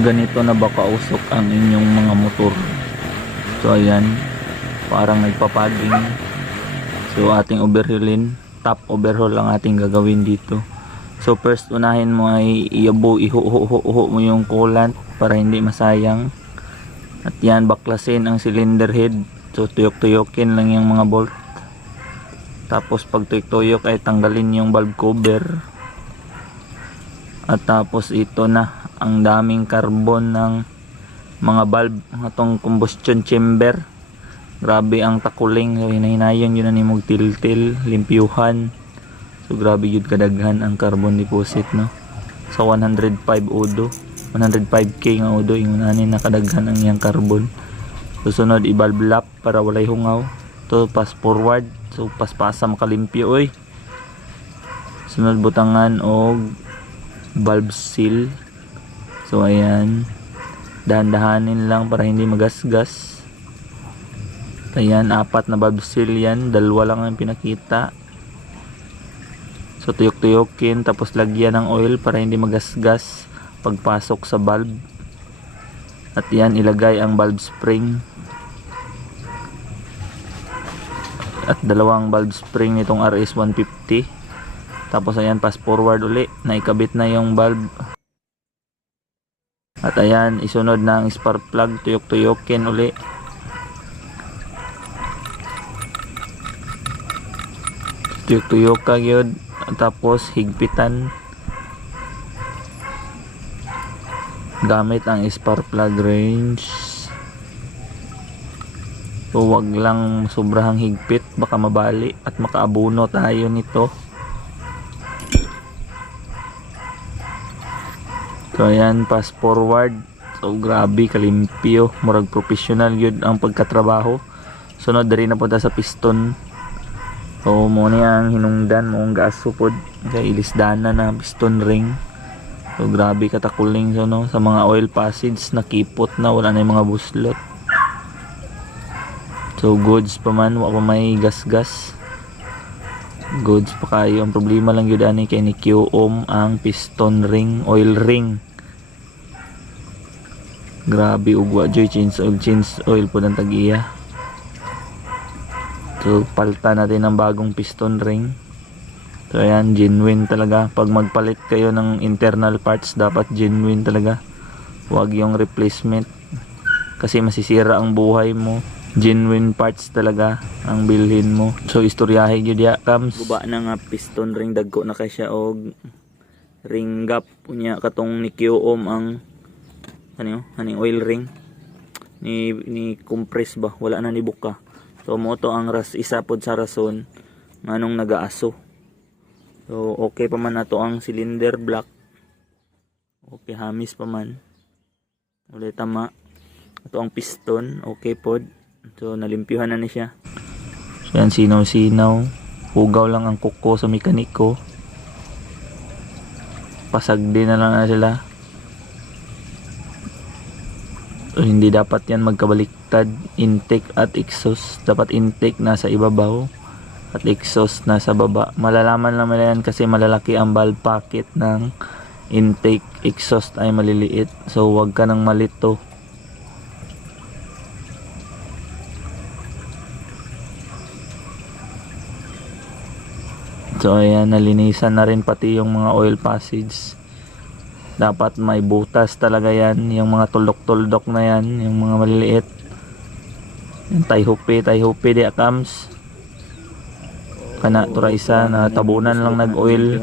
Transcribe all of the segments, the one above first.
ganito na ba kausok ang inyong mga motor? So ayan. Parang nagpapading. So ating overhaulin. Top overhaul ang ating gagawin dito. So first unahin mo ay iabo ihuhuhuhu mo yung coolant para hindi masayang. At yan baklasin ang cylinder head. So tuyok-tuyokin lang yung mga bolt. Tapos pag tuyok-tuyok ay tanggalin yung valve cover. At tapos ito na ang daming carbon ng mga valve itong combustion chamber. Grabe ang takuling. So hinahinayon yun na ni tiltil limpyuhan. So grabe yun kadaghan ang carbon deposit no? Sa 105 odo 105k nga odo yung unanin nakadaghan ang iyang carbon. Susunod i-valve lap para walay hungaw. To pass forward. So paspasa makalimpyo oy. Sunod butangan og valve seal so ayan. Dahan-dahanin lang para hindi magasgas. Ayan apat na valve seal yan. Dalawa lang ang pinakita. So tuyok-tuyokin. Tapos lagyan ng oil para hindi magasgas pagpasok sa valve at yan ilagay ang valve spring. At dalawang valve spring nitong RS 150 tapos ayan pass forward uli. Naikabit na yung valve at ayan isunod ang spark plug. Tuyok tuyokin uli. Tuyok tuyok ka yun tapos higpitan. Gamit ang spark plug range. So wag lang sobrang higpit. Baka mabali at makaabuno tayo nito so ayan pass forward. So grabe kalimpyo. Murag professional yun ang pagkatrabaho. Sunod diri na punta sa piston. So mo ni ang hinungdan mo ang gaso pod kay ilisdana na piston ring. So grabe katakuling so no? Sa mga oil passage nakipot na wala na yung mga buslot. So goods pa man wa pa may gas gas goods pa kayo. Ang problema lang yun ani kay ni QOM ang piston ring oil ring. Grabe ugwa joy. Change oil change oil po ng tagiya. So palta natin ng bagong piston ring. So ayan genuine talaga. Pag magpalit kayo ng internal parts dapat genuine talaga. Wag yung replacement. Kasi masisira ang buhay mo genuine parts talaga ang bilhin mo. So istoryahe gyud ya comes guba na nga piston ring dagko na kay siya og ring gap. Unya katong ni QOM ang ano aning oil ring. Ni ni compress ba? Wala na ni buka. So mo to ang ras isa pod sa rason nganong nagaaso. So okay pa man nato ang cylinder block okay hamis pa man. Ulit tama. Ito ang piston. Okay pod so nalimpyuhan na ni siya. So yan sinaw sinaw hugaw lang ang kuko sa mekaniko. Pasagdi na lang na sila. So, hindi dapat yan magkabaliktad. Intake at exhaust. Dapat intake nasa ibabaw at exhaust nasa baba. Malalaman lang nila yan kasi malalaki ang valve pocket ng intake. Exhaust ay maliliit. So wag ka nang malito so ayan nalinisan na rin pati yung mga oil passage. Dapat may butas talaga yan yung mga tuldok-tuldok na yan yung mga maliliit. Yung tayhupi tayhupi di akams. Kana tura isa na tabunan lang nag oil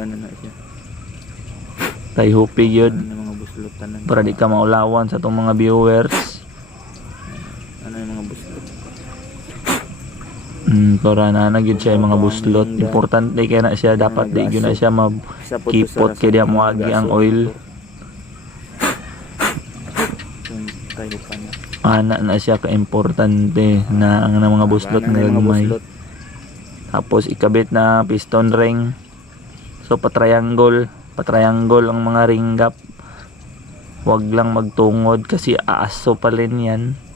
tayhupi yun. Para di ka maulawan sa itong mga viewers ano yung mga buslot mm, para na nagyud siya mga buslot. Importante kaya na siya dapat di yun na siya isa po to mabkipot sa kaya di rason ng moagi ang oil. Na ana na siya ka-importante na ang ng mga buslot nga na gagmay tapos ikabit na piston ring. So patriangle. Patriangle ang mga ring gap. Wag lang magtungod kasi aaso pa rin yan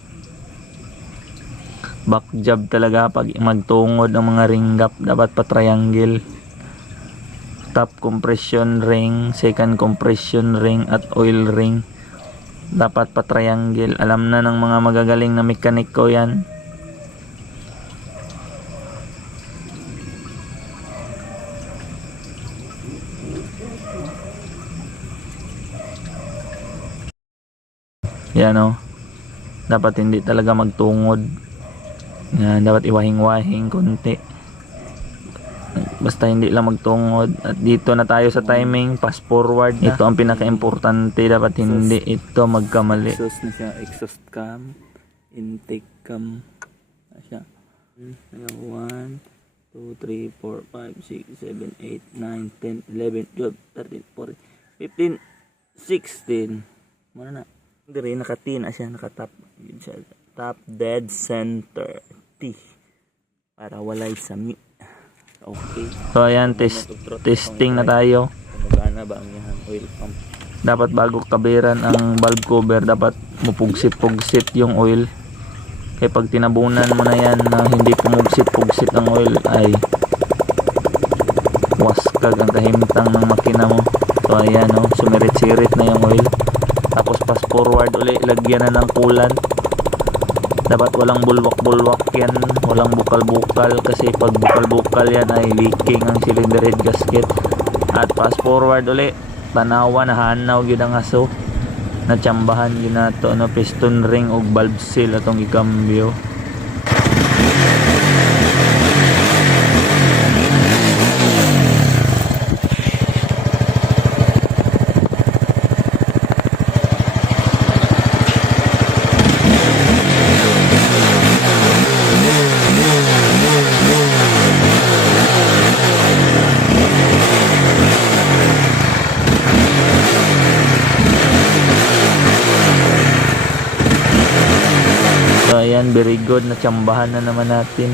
back job talaga pag magtungod ang mga ring gap dapat patriangle top compression ring second compression ring at oil ring dapat pa triangle. Alam na ng mga magagaling na mekaniko yan. Yan o. Dapat hindi talaga magtungod. Yan, dapat iwahing-wahing konti. Basta hindi lang magtungod. At dito na tayo sa timing. Fast forward. Ito ang pinaka-importante. Dapat hindi ito magkamali. Exhaust na siya. Exhaust cam. Intake cam. Na siya. Ayan, 1, 2, 3, 4, 5, 6, 7, 8, 9, 10, 11, 12, 13, 14, 15, 16. Muna na. Hindi rin, naka-T na siya. Naka-top. Top dead center. T. Para walay sami. Okay. So ayan, test, testing na tayo. Magana ba ang yan? Oil pump. Dapat bago kabiran ang valve cover, dapat mupugsit-pugsit yung oil. Kaya pag tinabunan mo na yan na hindi pumugsit-pugsit ang oil ay waskag ang kahimtang ng makina mo. So ayan o, sumirit-sirit na yung oil. Tapos fast forward uli, lagyan na ng coolant. Walang bulwak-bulwak yan, walang bukal-bukal kasi pag bukal-bukal yan ay leaking ang cylinder head gasket. At fast forward uli, tanawa na hanaw gyud ang aso. Natsambahan gyud na to ano piston ring ug valve seal atong gikambyo. Ayan, very good. Natsambahan na naman natin.